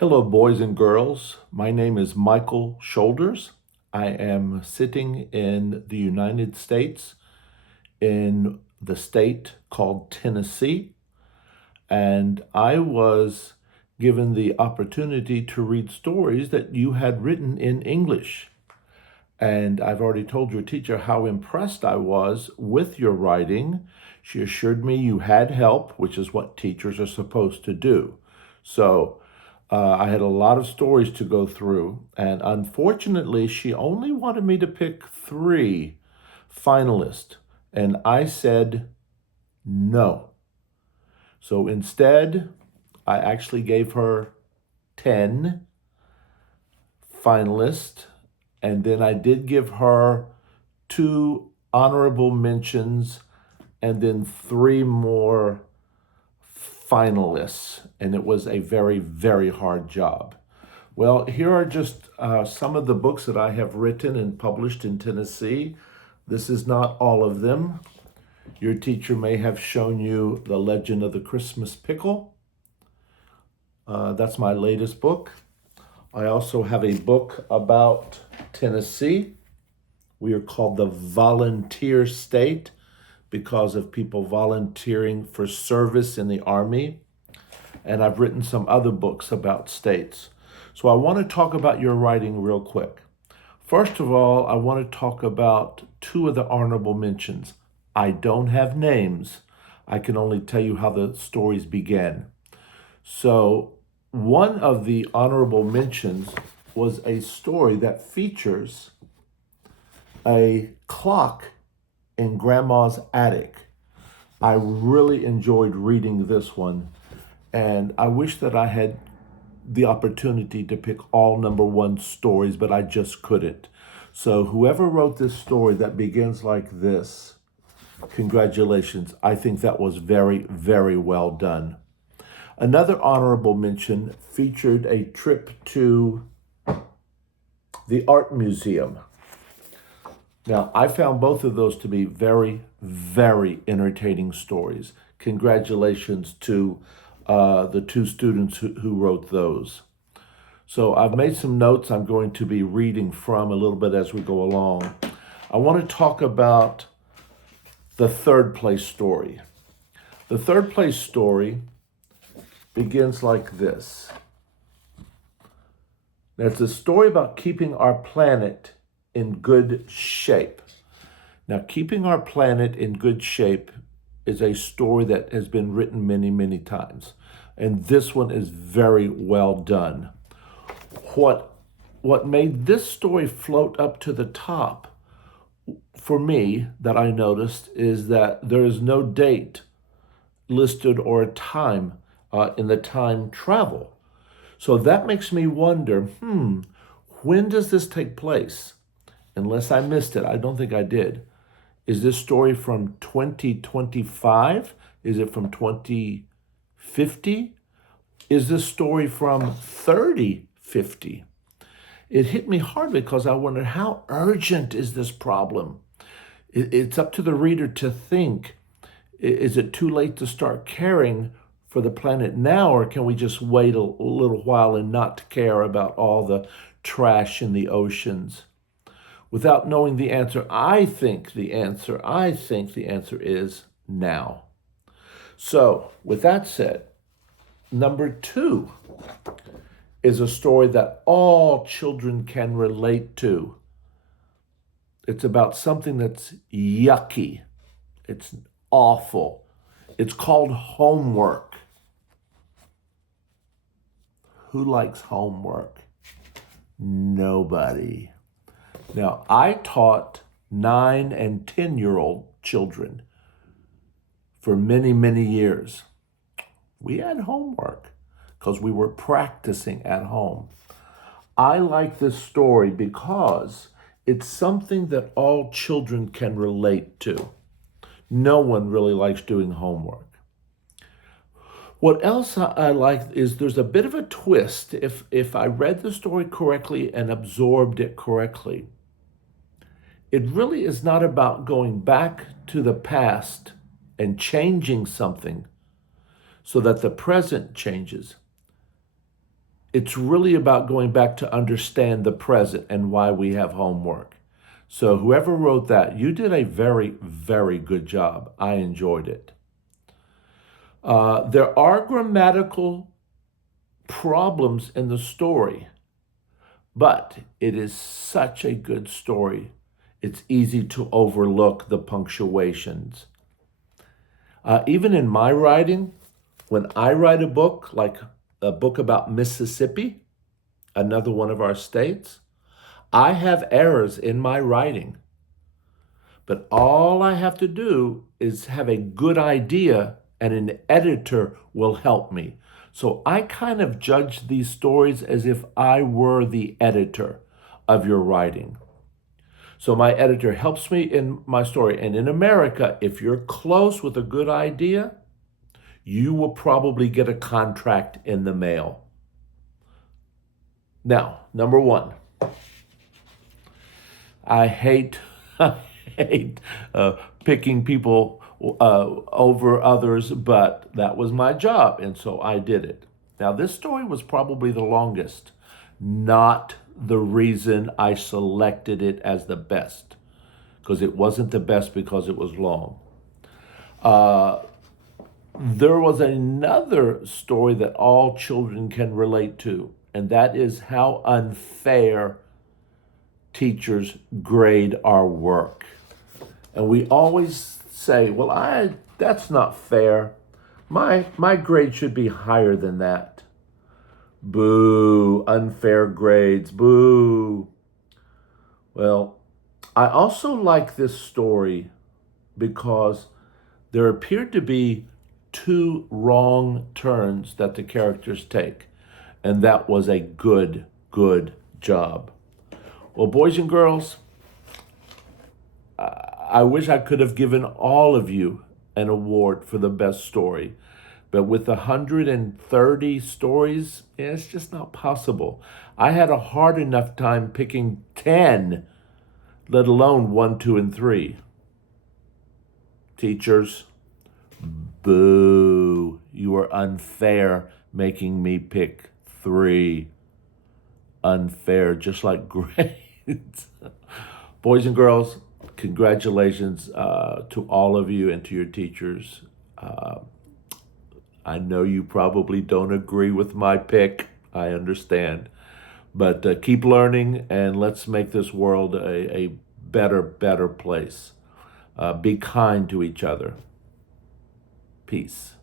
Hello, boys and girls. My name is Michael Shoulders. I am sitting in the United States in the state called Tennessee, and I was given the opportunity to read stories that you had written in English. And I've already told your teacher how impressed I was with your writing. She assured me you had help, which is what teachers are supposed to do. So I had a lot of stories to go through, and unfortunately, she only wanted me to pick three finalists, and I said no. So instead, I actually gave her 10 finalists, and then I did give her two honorable mentions and then three more finalists, and it was a very, very hard job. Well, here are just some of the books that I have written and published in Tennessee. This is not all of them. Your teacher may have shown you The Legend of the Christmas Pickle. That's my latest book. I also have a book about Tennessee. We are called the Volunteer State because of people volunteering for service in the Army. And I've written some other books about states. So I want to talk about your writing real quick. First of all, I want to talk about two of the honorable mentions. I don't have names. I can only tell you how the stories began. So one of the honorable mentions was a story that features a clock in Grandma's attic. I really enjoyed reading this one, and I wish that I had the opportunity to pick all number one stories, but I just couldn't. So whoever wrote this story that begins like this, congratulations. I think that was very, very well done. Another honorable mention featured a trip to the art museum. Now, I found both of those to be very, very entertaining stories. Congratulations to the two students who wrote those. So I've made some notes I'm going to be reading from a little bit as we go along. I want to talk about the third place story. The third place story begins like this. It's a story about keeping our planet in good shape. Now, keeping our planet in good shape is a story that has been written many, many times. And this one is very well done. What made this story float up to the top for me that I noticed is that there is no date listed or a time in the time travel. So that makes me wonder, when does this take place? Unless I missed it, I don't think I did. Is this story from 2025? Is it from 2050? Is this story from 3050? It hit me hard because I wondered, how urgent is this problem? It's up to the reader to think, is it too late to start caring for the planet now, or can we just wait a little while and not care about all the trash in the oceans? Without knowing the answer, I think the answer is now. So, with that said, number two is a story that all children can relate to. It's about something that's yucky. It's awful. It's called homework. Who likes homework? Nobody. Now, I taught 9 and 10-year-old children for many, many years. We had homework because we were practicing at home. I like this story because it's something that all children can relate to. No one really likes doing homework. What else I like is there's a bit of a twist. If I read the story correctly and absorbed it correctly, it really is not about going back to the past and changing something so that the present changes. it's really about going back to understand the present and why we have homework. So whoever wrote that, you did a very, very good job. I enjoyed it. There are grammatical problems in the story, but it is such a good story. It's easy to overlook the punctuations. Even in my writing, when I write a book, like a book about Mississippi, another one of our states, I have errors in my writing. But all I have to do is have a good idea, and an editor will help me. So I kind of judge these stories as if I were the editor of your writing. So my editor helps me in my story. And in America, if you're close with a good idea, you will probably get a contract in the mail. Now, number one, I hate picking people over others, but that was my job, and so I did it. Now, this story was probably the longest, not the reason I selected it as the best, because it wasn't the best because it was long. There was another story that all children can relate to, and that is how unfair teachers grade our work. And we always say, well, that's not fair. My grade should be higher than that. Boo, unfair grades, boo. Well, I also like this story because there appeared to be two wrong turns that the characters take, and that was a good job. Well, boys and girls, I wish I could have given all of you an award for the best story, but with 130 stories, it's just not possible. I had a hard enough time picking 10, let alone 1, 2, and 3. Teachers, boo, you are unfair making me pick 3. Unfair, just like grades. Boys and girls, congratulations to all of you and to your teachers. I know you probably don't agree with my pick. I understand. But keep learning, and let's make this world a better place. Be kind to each other. Peace.